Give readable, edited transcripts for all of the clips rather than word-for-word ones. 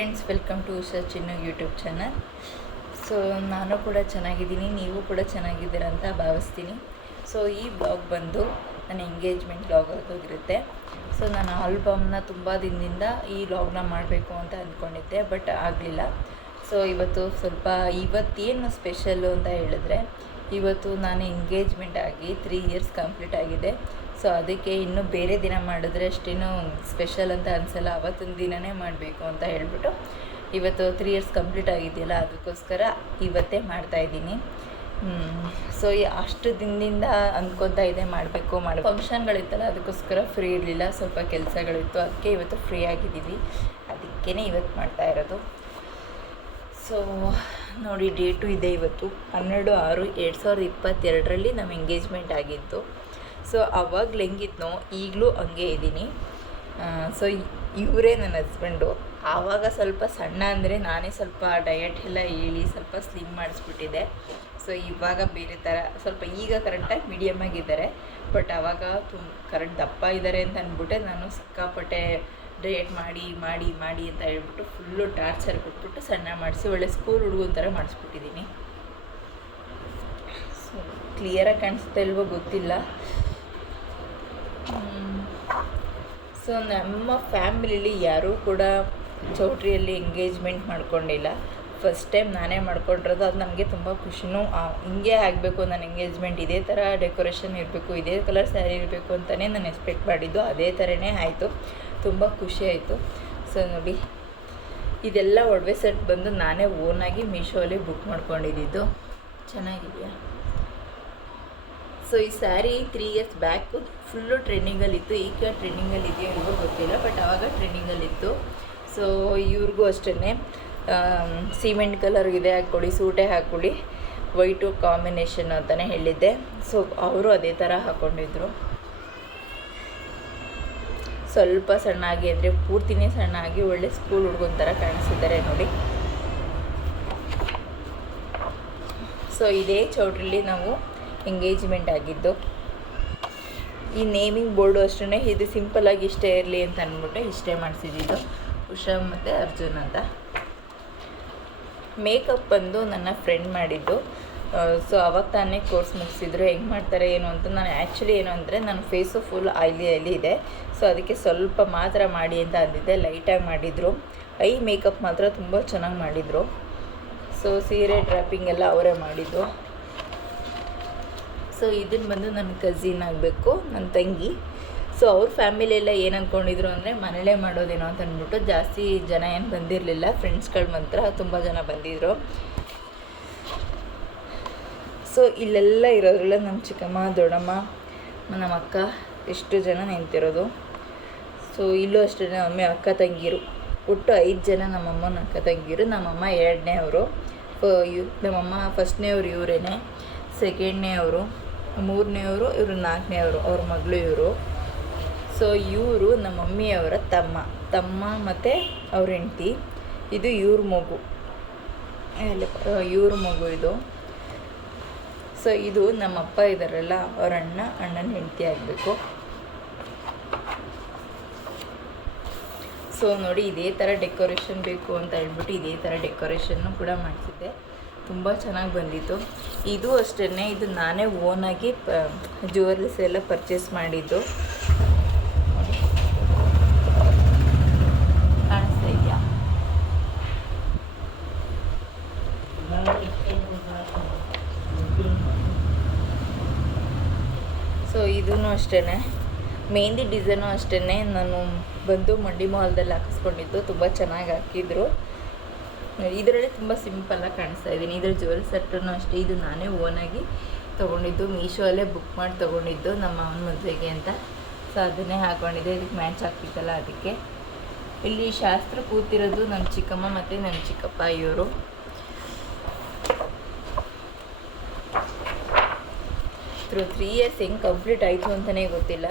Friends, welcome to Usha Chinnu YouTube channel. So ನಾನು ಕೂಡ ಚೆನ್ನಾಗಿದ್ದೀನಿ, ನೀವು ಕೂಡ ಚೆನ್ನಾಗಿದ್ದೀರ ಅಂತ ಭಾವಿಸ್ತೀನಿ. ಸೊ ಈ ಬ್ಲಾಗ್ ಬಂದು ನನ್ನ ಎಂಗೇಜ್ಮೆಂಟ್ ಬ್ಲಾಗ್ ಆಗೋಗಿರುತ್ತೆ. ಸೊ ನಾನು ಆಲ್ಬಮ್ನ ತುಂಬ ದಿನದಿಂದ ಈ ಬ್ಲಾಗ್ನ ಮಾಡಬೇಕು ಅಂತ ಅಂದ್ಕೊಂಡಿದ್ದೆ, ಬಟ್ ಆಗಲಿಲ್ಲ. ಸೊ ಇವತ್ತೇನು ಸ್ಪೆಷಲ್ಲು ಅಂತ ಹೇಳಿದ್ರೆ, ಇವತ್ತು ನಾನು ಎಂಗೇಜ್ಮೆಂಟ್ ಆಗಿ 3 ಇಯರ್ಸ್ ಕಂಪ್ಲೀಟ್ ಆಗಿದೆ. ಸೊ ಅದಕ್ಕೆ ಇನ್ನೂ ಬೇರೆ ದಿನ ಮಾಡಿದ್ರೆ ಅಷ್ಟೇನು ಸ್ಪೆಷಲ್ ಅಂತ ಅನಿಸಲ್ಲ, ಅವತ್ತೊಂದು ದಿನವೇ ಮಾಡಬೇಕು ಅಂತ ಹೇಳ್ಬಿಟ್ಟು ಇವತ್ತು 3 ಇಯರ್ಸ್ ಕಂಪ್ಲೀಟ್ ಆಗಿದೆಯಲ್ಲ, ಅದಕ್ಕೋಸ್ಕರ ಇವತ್ತೇ ಮಾಡ್ತಾಯಿದ್ದೀನಿ. ಸೊ ಅಷ್ಟು ದಿನದಿಂದ ಅಂದ್ಕೊತಾ ಇದೆ ಮಾಡಬೇಕು ಫಂಕ್ಷನ್ಗಳಿತ್ತಲ್ಲ, ಅದಕ್ಕೋಸ್ಕರ ಫ್ರೀ ಇರಲಿಲ್ಲ, ಸ್ವಲ್ಪ ಕೆಲಸಗಳಿತ್ತು, ಅದಕ್ಕೆ ಇವತ್ತು ಫ್ರೀ ಆಗಿದ್ದೀವಿ, ಅದಕ್ಕೇ ಇವತ್ತು ಮಾಡ್ತಾ ಇರೋದು. ಸೊ ನೋಡಿ, ಡೇಟು ಇದೆ ಇವತ್ತು 12/6/2022 ನಮ್ಮ ಎಂಗೇಜ್ಮೆಂಟ್ ಆಗಿತ್ತು. ಸೊ ಅವಾಗಲೂ ಹೆಂಗಿದ್ನೋ ಈಗಲೂ ಹಂಗೆ ಇದ್ದೀನಿ. ಸೊ ಇವರೇ ನನ್ನ ಹಸ್ಬೆಂಡು. ಆವಾಗ ಸ್ವಲ್ಪ ಸಣ್ಣ ಅಂದರೆ ನಾನೇ ಸ್ವಲ್ಪ ಡಯಟ್ ಎಲ್ಲ ಹೇಳಿ ಸ್ವಲ್ಪ ಸ್ಲಿಮ್ ಮಾಡಿಸ್ಬಿಟ್ಟಿದ್ದೆ. ಸೊ ಇವಾಗ ಬೇರೆ ಥರ ಸ್ವಲ್ಪ ಈಗ ಕರೆಕ್ಟಾಗಿ ಮೀಡಿಯಮ್ ಆಗಿದ್ದಾರೆ, ಬಟ್ ಆವಾಗ ಕರೆಕ್ಟ್ ದಪ್ಪ ಇದ್ದಾರೆ ಅಂತ ಅಂದ್ಬಿಟ್ಟೆ ನಾನು ಸಿಕ್ಕಾಪಟ್ಟೆ ಡಯಟ್ ಮಾಡಿ ಮಾಡಿ ಮಾಡಿ ಅಂತ ಹೇಳ್ಬಿಟ್ಟು ಫುಲ್ಲು ಟಾರ್ಚರ್ ಕೊಟ್ಬಿಟ್ಟು ಸಣ್ಣ ಮಾಡಿಸಿ ಒಳ್ಳೆ ಸ್ಕೂಲ್ ಹುಡುಗನ ಥರ ಮಾಡಿಸ್ಬಿಟ್ಟಿದ್ದೀನಿ. ಸೊ ಕ್ಲಿಯರಾಗಿ ಕಾಣಿಸ್ತಾ ಇಲ್ವೋ ಗೊತ್ತಿಲ್ಲ. ಸೊ ನಮ್ಮ ಫ್ಯಾಮಿಲಿಲಿ ಯಾರೂ ಕೂಡ ಚೌಟ್ರಿಯಲ್ಲಿ ಎಂಗೇಜ್ಮೆಂಟ್ ಮಾಡ್ಕೊಂಡಿಲ್ಲ. ಫಸ್ಟ್ ಟೈಮ್ ನಾನೇ ಮಾಡ್ಕೊಂಡಿರೋದು. ಅದು ನಮಗೆ ತುಂಬ ಖುಷಿನೂ. ಹಿಂಗೆ ಆಗಬೇಕು ನನ್ನ ಎಂಗೇಜ್ಮೆಂಟ್, ಇದೇ ಥರ ಡೆಕೋರೇಷನ್ ಇರಬೇಕು, ಇದೇ ಕಲರ್ ಸ್ಯಾರಿ ಇರಬೇಕು ಅಂತಲೇ ನಾನು ಎಕ್ಸ್ಪೆಕ್ಟ್ ಮಾಡಿದ್ದು. ಅದೇ ಥರನೇ ಆಯಿತು, ತುಂಬ ಖುಷಿ ಆಯಿತು. ಸೊ ನೋಡಿ, ಇದೆಲ್ಲ ಒಡವೆ ಸೆಟ್ ಬಂದು ನಾನೇ ಓನಾಗಿ ಮೀಶೋಲ್ಲಿ ಬುಕ್ ಮಾಡ್ಕೊಂಡಿದ್ದು. ಚೆನ್ನಾಗಿದೆಯಾ? ಸೊ ಈ ಸ್ಯಾರಿ 3 ಇಯರ್ಸ್ ಬ್ಯಾಕು ಫುಲ್ಲು ಟ್ರೆಂಡಿಂಗಲ್ಲಿತ್ತು. ಈಗ ಟ್ರೆಂಡಿಂಗಲ್ಲಿ ಇದೆಯೋ ಇಲ್ವೋ ಗೊತ್ತಿಲ್ಲ, ಬಟ್ ಆವಾಗ ಟ್ರೆಂಡಿಂಗಲ್ಲಿತ್ತು. ಸೊ ಇವ್ರಿಗೂ ಅಷ್ಟೇ ಸಿಮೆಂಟ್ ಕಲರ್ ಇದೆ ಹಾಕ್ಕೊಡಿ, ಸೂಟೇ ಹಾಕ್ಕೊಡಿ, ವೈಟು ಕಾಂಬಿನೇಷನ್ ಅಂತಲೇ ಹೇಳಿದ್ದೆ. ಸೊ ಅವರು ಅದೇ ಥರ ಹಾಕ್ಕೊಂಡಿದ್ರು. ಸ್ವಲ್ಪ ಸಣ್ಣಾಗಿ ಅಂದರೆ ಪೂರ್ತಿನೇ ಸಣ್ಣಾಗಿ ಒಳ್ಳೆ ಸ್ಕೂಲ್ ಹುಡುಗನ ಥರ ಕಾಣಿಸಿದ್ದಾರೆ ನೋಡಿ. ಸೊ ಇದೇ ಚೌಟ್ರಿಲಿ ನಾವು ಎಂಗೇಜ್ಮೆಂಟ್ ಆಗಿದ್ದು. ಈ ನೇಮಿಂಗ್ ಬೋರ್ಡು ಅಷ್ಟೇ ಇದು ಸಿಂಪಲ್ಲಾಗಿ ಇಷ್ಟೇ ಇರಲಿ ಅಂತ ಅಂದ್ಬಿಟ್ಟು ಇಷ್ಟೇ ಮಾಡಿಸಿದ್ದು. ಉಷಾ ಮತ್ತು ಅರ್ಜುನ್ ಅಂತ. ಮೇಕಪ್ ಬಂದು ನನ್ನ ಫ್ರೆಂಡ್ ಮಾಡಿದ್ದು. ಸೊ ಅವಾಗ ತಾನೇ ಕೋರ್ಸ್ ಮುಗಿಸಿದ್ರು, ಹೆಂಗೆ ಮಾಡ್ತಾರೆ ಏನು ಅಂತ. ನಾನು ಆ್ಯಕ್ಚುಲಿ ಏನು ಅಂದರೆ ನನ್ನ ಫೇಸು ಫುಲ್ ಆಯ್ಲಿ ಇದೆ. ಸೊ ಅದಕ್ಕೆ ಸ್ವಲ್ಪ ಮಾತ್ರ ಮಾಡಿ ಅಂತ ಅಂದಿದ್ದೆ, ಲೈಟಾಗಿ ಮಾಡಿದರು. ಐ ಮೇಕಪ್ ಮಾತ್ರ ತುಂಬ ಚೆನ್ನಾಗಿ ಮಾಡಿದರು. ಸೊ ಸೀರೆ ಡ್ರಾಪಿಂಗ್ ಎಲ್ಲ ಅವರೇ ಮಾಡಿದ್ದು. ಸೊ ಇದನ್ನು ಬಂದು ನನ್ನ ಕಝಿನ್ ಆಗಬೇಕು, ನನ್ನ ತಂಗಿ. ಸೊ ಅವ್ರ ಫ್ಯಾಮಿಲಿಯೆಲ್ಲ ಏನು ಅಂದ್ಕೊಂಡಿದ್ರು ಅಂದರೆ ಮನೇಲೇ ಮಾಡೋದೇನೋ ಅಂತ ಅಂದ್ಬಿಟ್ಟು ಜಾಸ್ತಿ ಜನ ಏನು ಬಂದಿರಲಿಲ್ಲ. ಫ್ರೆಂಡ್ಸ್ಗಳು ಮಾತ್ರ ತುಂಬ ಜನ ಬಂದಿದ್ದರು. ಸೊ ಇಲ್ಲೆಲ್ಲ ಇರೋದ್ರಲ್ಲ ನಮ್ಮ ಚಿಕ್ಕಮ್ಮ, ದೊಡ್ಡಮ್ಮ, ನಮ್ಮ ಅಕ್ಕ, ಎಷ್ಟು ಜನ ನಿಂತಿರೋದು. ಸೊ ಇಲ್ಲೂ ಅಷ್ಟೇ ನಮ್ಮಮ್ಮ ಅಕ್ಕ ತಂಗಿರು, ಒಟ್ಟು 5 ಜನ ನಮ್ಮಮ್ಮನ ಅಕ್ಕ ತಂಗಿರು. ನಮ್ಮಮ್ಮ 2ನೇ ಅವರು, ನಮ್ಮಮ್ಮ ಫಸ್ಟ್ನೇ ಅವರು ಇವರೇನೆ, ಸೆಕೆಂಡ್ನೇ ಅವರು, 3ನೇ ಅವರು, ಇವರು 4ನೇ ಅವರು, ಅವ್ರ ಮಗಳು ಇವರು. ಸೊ ಇವರು ನಮ್ಮ ಮಮ್ಮಿಯವರ ತಮ್ಮ ಮತ್ತು ಅವ್ರ ಹೆಂಡ್ತಿ. ಇದು ಇವ್ರ ಮಗು ಇದು. ಸೊ ಇದು ನಮ್ಮಪ್ಪ ಇದ್ದಾರಲ್ಲ, ಅವ್ರ ಅಣ್ಣನ ಹೆಂಡ್ತಿ ಆಗಬೇಕು. ಸೊ ನೋಡಿ, ಇದೇ ಥರ ಡೆಕೋರೇಷನ್ ಬೇಕು ಅಂತ ಹೇಳ್ಬಿಟ್ಟು ಇದೇ ಥರ ಡೆಕೋರೇಷನ್ನು ಕೂಡ ಮಾಡಿಸಿದ್ದೆ. ತುಂಬ ಚೆನ್ನಾಗಿ ಬಂದಿತ್ತು. ಇದು ಅಷ್ಟೇ, ಇದು ನಾನೇ ಓನಾಗಿ ಜ್ಯುವೆಲ್ಲರ್ಸ್ ಎಲ್ಲ ಪರ್ಚೇಸ್ ಮಾಡಿದ್ದು. ಕಾಣಿಸ್ತಾ ಇದೆಯಾ? ಸೊ ಇದೂ ಅಷ್ಟೇ, ಮೆಹಂದಿ ಡಿಸೈನು ಅಷ್ಟೇ ನಾನು ಬಂದು ಮಂಡಿ ಮಾಲ್ದಲ್ಲಿ ಹಾಕಿಸ್ಕೊಂಡಿದ್ದು. ತುಂಬ ಚೆನ್ನಾಗಿ ಹಾಕಿದ್ರು. ಇದರಲ್ಲಿ ತುಂಬ ಸಿಂಪಲ್ಲಾಗಿ ಕಾಣಿಸ್ತಾ ಇದ್ದೀನಿ. ಇದರ ಜ್ಯುವೆಲ್ ಸೆಟ್ಟೂ ಅಷ್ಟೇ, ಇದು ನಾನೇ ಓನಾಗಿ ತೊಗೊಂಡಿದ್ದು, ಮೀಶೋಲ್ಲೇ ಬುಕ್ ಮಾಡಿ ತೊಗೊಂಡಿದ್ದು ನಮ್ಮ ಅವನ ಮದುವೆಗೆ ಅಂತ. ಸೊ ಅದನ್ನೇ ಹಾಕ್ಕೊಂಡಿದ್ದೆ, ಇದಕ್ಕೆ ಮ್ಯಾಚ್ ಆಗ್ತಿತ್ತಲ್ಲ ಅದಕ್ಕೆ. ಇಲ್ಲಿ ಶಾಸ್ತ್ರ ಕೂತಿರೋದು ನಮ್ಮ ಚಿಕ್ಕಮ್ಮ ಮತ್ತು ನಮ್ಮ ಚಿಕ್ಕಪ್ಪ ಇವರು. ಥ್ರೂ 3 ಇಯರ್ಸ್ ಹೆಂಗೆ ಕಂಪ್ಲೀಟ್ ಆಯಿತು ಅಂತಲೇ ಗೊತ್ತಿಲ್ಲ.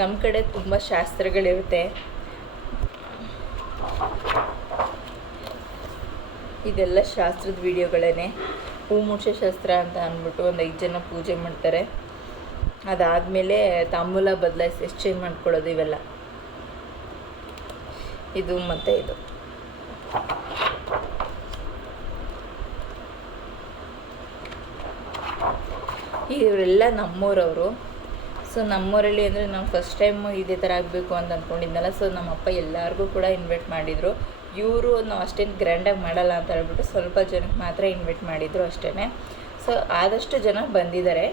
ನಮ್ಮ ಕಡೆ ತುಂಬ ಶಾಸ್ತ್ರಗಳಿರುತ್ತೆ. ಇದೆಲ್ಲ ಶಾಸ್ತ್ರದ ವೀಡಿಯೋಗಳೇ. ಹೂ ಮುಡ್ಸೋ ಶಾಸ್ತ್ರ ಅಂತ ಅಂದ್ಬಿಟ್ಟು ಒಂದು 5 ಜನ ಪೂಜೆ ಮಾಡ್ತಾರೆ. ಅದಾದಮೇಲೆ ತಾಂಬೂಲ ಬದಲಾಯಿಸಿ ಎಕ್ಸ್ಚೇಂಜ್ ಮಾಡ್ಕೊಳ್ಳೋದು ಇವೆಲ್ಲ. ಇದು ಮತ್ತು ಇದು ಇವರೆಲ್ಲ ನಮ್ಮೂರವರು. ಸೊ ನಮ್ಮೂರಲ್ಲಿ ಅಂದರೆ ನಾವು ಫಸ್ಟ್ ಟೈಮು ಇದೇ ಥರ ಆಗಬೇಕು ಅಂತ ಅಂದ್ಕೊಂಡಿದ್ನಲ್ಲ. ಸೊ ನಮ್ಮಪ್ಪ ಎಲ್ಲರಿಗೂ ಕೂಡ ಇನ್ವೈಟ್ ಮಾಡಿದರು. ಇವರು ನಾವು ಅಷ್ಟೇನು ಗ್ರ್ಯಾಂಡಾಗಿ ಮಾಡಲ್ಲ ಅಂತ ಹೇಳ್ಬಿಟ್ಟು ಸ್ವಲ್ಪ ಜನಕ್ಕೆ ಮಾತ್ರ ಇನ್ವೈಟ್ ಮಾಡಿದರು ಅಷ್ಟೇ. ಸೊ ಆದಷ್ಟು ಜನ ಬಂದಿದ್ದಾರೆ.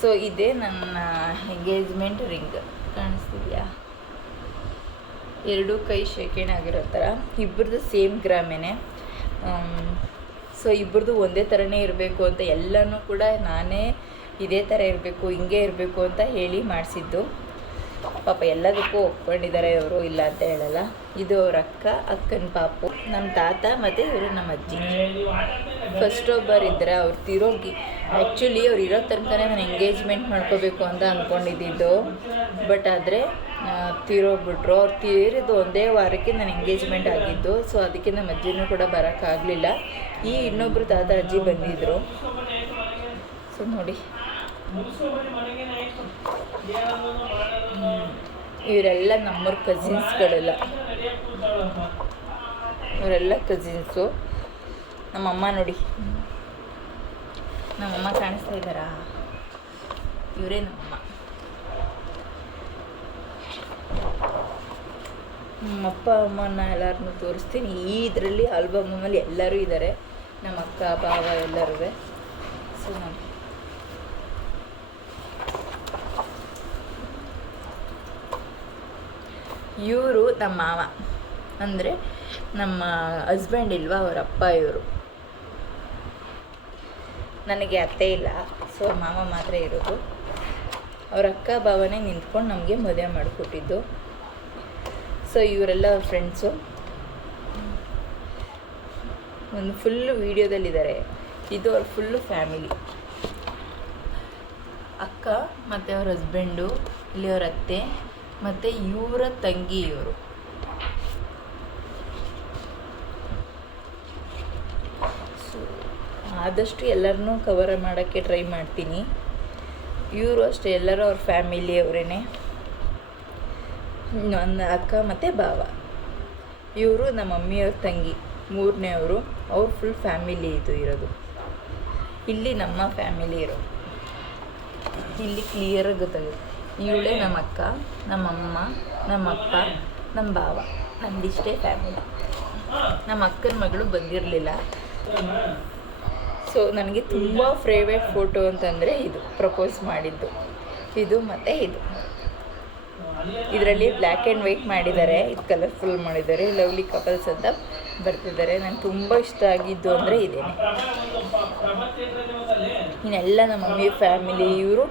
ಸೊ ಇದೇ ನನ್ನ ಎಂಗೇಜ್ಮೆಂಟ್ ರಿಂಗ್, ಕಾಣಿಸ್ತಿದೆಯಾ? ಎರಡೂ ಕೈ ಶೇಖರಣೆ ಆಗಿರೋ ಥರ. ಇಬ್ಬರದ್ದು ಸೇಮ್ ಗ್ರಾಮೇನೆ. ಸೊ ಇಬ್ಬರದ್ದು ಒಂದೇ ಥರನೇ ಇರಬೇಕು ಅಂತ ಎಲ್ಲನೂ ಕೂಡ ನಾನೇ ಇದೇ ಥರ ಇರಬೇಕು, ಹಿಂಗೆ ಇರಬೇಕು ಅಂತ ಹೇಳಿ ಮಾಡಿಸಿದ್ದು. ಪಾಪ ಎಲ್ಲದಕ್ಕೂ ಒಪ್ಕೊಂಡಿದ್ದಾರೆ ಅವರು, ಇಲ್ಲ ಅಂತ ಹೇಳಲ್ಲ. ಇದು ಅವ್ರ ಅಕ್ಕನ ಪಾಪು, ನಮ್ಮ ತಾತ ಮತ್ತು ಇವರು ನಮ್ಮ ಅಜ್ಜಿ. ಫಸ್ಟ್ ಒಬ್ಬರು ಇದ್ದರೆ ಅವ್ರು ತಿರೋಗಿ, ಆ್ಯಕ್ಚುಲಿ ಅವ್ರು ಇರೋ ತನಕನೇ ನಾನು ಎಂಗೇಜ್ಮೆಂಟ್ ಮಾಡ್ಕೋಬೇಕು ಅಂತ ಅಂದ್ಕೊಂಡಿದ್ದು. ಬಟ್ ಆದರೆ ತೀರೋಗ್ಬಿಟ್ರು. ಅವ್ರು ತೀರಿದ್ದು ಒಂದೇ ವಾರಕ್ಕೆ ನಾನು ಎಂಗೇಜ್ಮೆಂಟ್ ಆಗಿದ್ದು. ಸೊ ಅದಕ್ಕೆ ನಮ್ಮ ಅಜ್ಜಿನೂ ಕೂಡ ಬರೋಕ್ಕಾಗಲಿಲ್ಲ. ಈ ಇನ್ನೊಬ್ಬರು ತಾತ ಅಜ್ಜಿ ಬಂದಿದ್ದರು. ಸೊ ನೋಡಿ, ಇವರೆಲ್ಲ ನಮ್ಮೂರ ಕಸಿನ್ಸ್ಗಳೆಲ್ಲ, ಇವರೆಲ್ಲ ಕಸಿನ್ಸು. ನಮ್ಮಮ್ಮ ನೋಡಿ, ನಮ್ಮಮ್ಮ ಕಾಣಿಸ್ತಾ ಇದ್ದಾರಾ? ಇವರೇ ನಮ್ಮಮ್ಮ. ನಮ್ಮಪ್ಪ ಅಮ್ಮನ ಎಲ್ಲರನ್ನೂ ತೋರಿಸ್ತೀನಿ. ಈ ಇದರಲ್ಲಿ ಆಲ್ಬಮ್ಮಲ್ಲಿ ಎಲ್ಲರೂ ಇದ್ದಾರೆ, ನಮ್ಮ ಅಕ್ಕ ಬಾವ ಎಲ್ಲರೂ. ಸೊ ನೋಡಿ, ಇವರು ನಮ್ಮ ಮಾವ, ಅಂದರೆ ನಮ್ಮ ಹಸ್ಬೆಂಡ್ ಇಲ್ವಾ, ಅವರ ಅಪ್ಪ ಇವರು. ನನಗೆ ಅತ್ತೆ ಇಲ್ಲ, ಸೊ ಮಾವ ಮಾತ್ರ ಇರೋದು. ಅವ್ರ ಅಕ್ಕ ಭಾವನೆ ನಿಂತ್ಕೊಂಡು ನಮಗೆ ಮದುವೆ ಮಾಡಿಕೊಟ್ಟಿದ್ದು. ಸೊ ಇವರೆಲ್ಲ ಅವ್ರ ಫ್ರೆಂಡ್ಸು, ಒಂದು ಫುಲ್ಲು ವೀಡಿಯೋದಲ್ಲಿದ್ದಾರೆ. ಇದು ಅವ್ರ ಫುಲ್ಲು ಫ್ಯಾಮಿಲಿ. ಅಕ್ಕ ಮತ್ತು ಅವ್ರ ಹಸ್ಬೆಂಡು, ಇಲ್ಲಿ ಅವ್ರ ಅತ್ತೆ ಮತ್ತು ಇವರ ತಂಗಿ ಇವರು. ಸೊ ಆದಷ್ಟು ಎಲ್ಲರನ್ನೂ ಕವರ್ ಮಾಡೋಕ್ಕೆ ಟ್ರೈ ಮಾಡ್ತೀನಿ. ಇವರು ಅಷ್ಟೇ, ಎಲ್ಲರೂ ಅವ್ರ ಫ್ಯಾಮಿಲಿ ಅವರೇ. ನನ್ನ ಅಕ್ಕ ಮತ್ತು ಭಾವ, ಇವರು ನಮ್ಮ ಮಮ್ಮಿಯವ್ರ ತಂಗಿ, ಮೂರನೇ ಅವರು. ಅವ್ರು ಫುಲ್ ಫ್ಯಾಮಿಲಿ ಇದು ಇರೋದು. ಇಲ್ಲಿ ನಮ್ಮ ಫ್ಯಾಮಿಲಿ ಇರೋದು, ಇಲ್ಲಿ ಕ್ಲಿಯರಾಗಿ ಗೊತ್ತಾಗುತ್ತೆ. ಇವಳೇ ನಮ್ಮ ಅಕ್ಕ, ನಮ್ಮಮ್ಮ, ನಮ್ಮಪ್ಪ, ನಮ್ಮ ಭಾವ, ನಮ್ಮದಿಷ್ಟೇ ಫ್ಯಾಮಿಲಿ. ನಮ್ಮ ಅಕ್ಕನ ಮಗಳು ಬಂದಿರಲಿಲ್ಲ. ಸೊ ನನಗೆ ತುಂಬ ಫೇವ್ರೇಟ್ ಫೋಟೋ ಅಂತಂದರೆ ಇದು, ಪ್ರಪೋಸ್ ಮಾಡಿದ್ದು ಇದು ಮತ್ತು ಇದು. ಇದರಲ್ಲಿ ಬ್ಲ್ಯಾಕ್ ಆ್ಯಂಡ್ ವೈಟ್ ಮಾಡಿದ್ದಾರೆ, ಇದು ಕಲರ್ಫುಲ್ ಮಾಡಿದ್ದಾರೆ. ಲವ್ಲಿ ಕಪಲ್ಸ್ ಅಂತ ಬರ್ತಿದ್ದಾರೆ. ನನಗೆ ತುಂಬ ಇಷ್ಟ ಆಗಿದ್ದು ಅಂದರೆ ಇದೇನೆ. ಇನ್ನೆಲ್ಲ ನಮ್ಮ ಮಮ್ಮಿ ಫ್ಯಾಮಿಲಿ. ಇವರು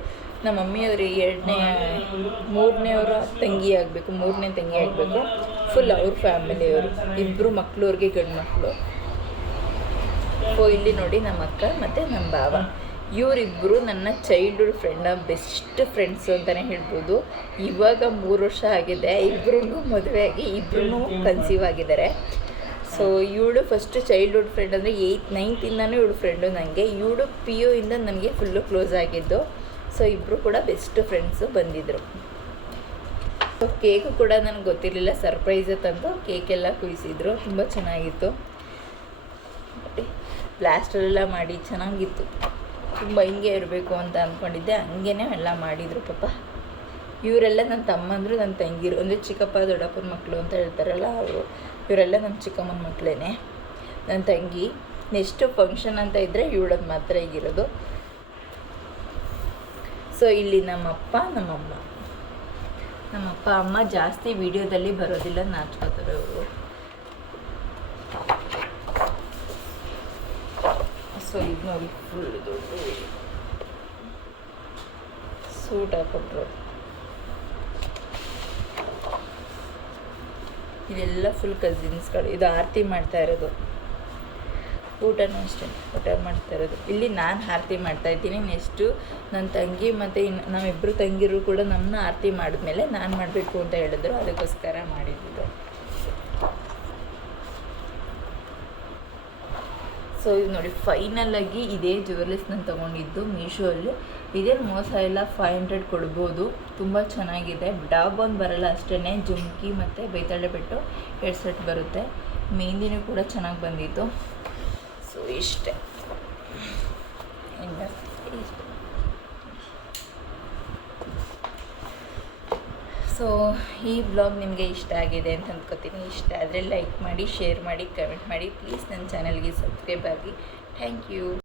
ನಮ್ಮ ಮಮ್ಮಿಯವ್ರಿಗೆ ಮೂರನೇ ತಂಗಿ ಆಗಬೇಕು, ಮೂರನೇ ತಂಗಿ ಆಗಬೇಕು. ಫುಲ್ ಅವ್ರ ಫ್ಯಾಮಿಲಿಯವರು. ಇಬ್ಬರು ಮಕ್ಕಳು, ಅವ್ರಿಗೆ ಗಂಡು ಮಕ್ಕಳು. ಸೊ ಇಲ್ಲಿ ನೋಡಿ ನಮ್ಮ ಅಕ್ಕ ಮತ್ತು ನಮ್ಮ ಭಾವ. ಇವರಿಬ್ಬರು ನನ್ನ ಚೈಲ್ಡ್ಹುಡ್ ಫ್ರೆಂಡ್, ಬೆಸ್ಟ್ ಫ್ರೆಂಡ್ಸು ಅಂತಲೇ ಹೇಳ್ಬೋದು. ಇವಾಗ 3 ವರ್ಷ ಆಗಿದೆ ಇಬ್ಬರೂ ಮದುವೆ ಆಗಿ, ಇಬ್ಬರೂ ಕನ್ಸೀವ್ ಆಗಿದ್ದಾರೆ. ಸೊ ಇವಳು ಫಸ್ಟು ಚೈಲ್ಡ್ಹುಡ್ ಫ್ರೆಂಡ್, ಅಂದರೆ 8th 9th ಇವಳು ಫ್ರೆಂಡು ನನಗೆ. ಇವಳು PU ಇಂದ ನನಗೆ ಫುಲ್ಲು ಕ್ಲೋಸ್ ಆಗಿದ್ದು. ಸೊ ಇಬ್ಬರು ಕೂಡ ಬೆಸ್ಟ್ ಫ್ರೆಂಡ್ಸು ಬಂದಿದ್ದರು. ಸೊ ಕೇಕು ಕೂಡ ನನಗೆ ಗೊತ್ತಿರಲಿಲ್ಲ, ಸರ್ಪ್ರೈಸ್ ತಂದು ಕೇಕೆಲ್ಲ ಕುಯ್ಸಿದ್ರು. ತುಂಬ ಚೆನ್ನಾಗಿತ್ತು. ಪ್ಲಾಸ್ಟರೆಲ್ಲ ಮಾಡಿ ಚೆನ್ನಾಗಿತ್ತು. ತುಂಬ ಹಿಂಗೆ ಇರಬೇಕು ಅಂತ ಅಂದ್ಕೊಂಡಿದ್ದೆ, ಹಂಗೇ ಎಲ್ಲ ಮಾಡಿದರು ಪಾಪ. ಇವರೆಲ್ಲ ನನ್ನ ತಮ್ಮಂದರು, ನನ್ನ ತಂಗಿರು, ಅಂದರೆ ಚಿಕ್ಕಪ್ಪ ದೊಡ್ಡಪ್ಪನ ಮಕ್ಕಳು ಅಂತ ಹೇಳ್ತಾರಲ್ಲ ಅವರು. ಇವರೆಲ್ಲ ನಮ್ಮ ಚಿಕ್ಕಮ್ಮನ ಮಕ್ಕಳೇ, ನನ್ನ ತಂಗಿ. ನೆಕ್ಸ್ಟು ಫಂಕ್ಷನ್ ಅಂತ ಇದ್ದರೆ ಇವಳದ್ದು ಮಾತ್ರ ಈಗಿರೋದು. ಸೊ ಇಲ್ಲಿ ನಮ್ಮಪ್ಪ ನಮ್ಮಮ್ಮ. ನಮ್ಮಪ್ಪ ಅಮ್ಮ ಜಾಸ್ತಿ ವಿಡಿಯೋದಲ್ಲಿ ಬರೋದಿಲ್ಲ, ನಾಚ್ಕೋತಾರೆ ಅವರು. ಸೊ ಇದು ನೋಡಿ, ಫುಲ್ ದೊಡ್ಡ ಸೂಟ್ ಹಾಕೊಟ್ರು. ಇದೆಲ್ಲ ಫುಲ್ ಕಸಿನ್ಸ್ಗಳು. ಇದು ಆರತಿ ಮಾಡ್ತಾ ಇರೋದು, ಊಟನೂ ಅಷ್ಟೇ ಊಟ ಮಾಡ್ತಾ ಇರೋದು. ಇಲ್ಲಿ ನಾನು ಆರತಿ ಮಾಡ್ತಾಯಿದ್ದೀನಿ. ನೆಕ್ಸ್ಟು ನನ್ನ ತಂಗಿ ಮತ್ತು ನಮ್ಮಿಬ್ಬರು ತಂಗಿರು ಕೂಡ ನಮ್ಮನ್ನ ಆರತಿ ಮಾಡಿದ್ಮೇಲೆ ನಾನು ಮಾಡಬೇಕು ಅಂತ ಹೇಳಿದ್ರು, ಅದಕ್ಕೋಸ್ಕರ ಮಾಡಿದ್ದು. ಸೊ ಇದು ನೋಡಿ, ಫೈನಲಾಗಿ ಇದೇ ಜ್ಯುವೆಲ್ಲರ್ಸ್ ನಾನು ತೊಗೊಂಡಿದ್ದು ಮೀಶೋಲ್ಲಿ. ಇದೇನು ಮೋಸ ಇಲ್ಲ, 500 ಕೊಡ್ಬೋದು. ತುಂಬ ಚೆನ್ನಾಗಿದೆ. ಡಾಬ್ ಒಂದು ಬರಲ್ಲ ಅಷ್ಟೇ, ಜುಮ್ಕಿ ಮತ್ತು ಬೈತಾಳೆ ಬೆಟ್ಟು 2 ಸೆಟ್ ಬರುತ್ತೆ. ಮೆಹಂದಿನೂ ಕೂಡ ಚೆನ್ನಾಗಿ ಬಂದಿತ್ತು. ಸೊ ಇಷ್ಟೇ. ಎಂಡ್ ಸೊ ಈ ಬ್ಲಾಗ್ ನಿಮಗೆ ಇಷ್ಟ ಆಗಿದೆ ಅಂತ ಅಂದ್ಕೋತೀನಿ. ಇಷ್ಟ ಆದರೆ ಲೈಕ್ ಮಾಡಿ, ಶೇರ್ ಮಾಡಿ, ಕಮೆಂಟ್ ಮಾಡಿ. ಪ್ಲೀಸ್ ನನ್ನ ಚಾನಲ್ಗೆ ಸಬ್ಸ್ಕ್ರೈಬ್ ಆಗಿ. Thank you.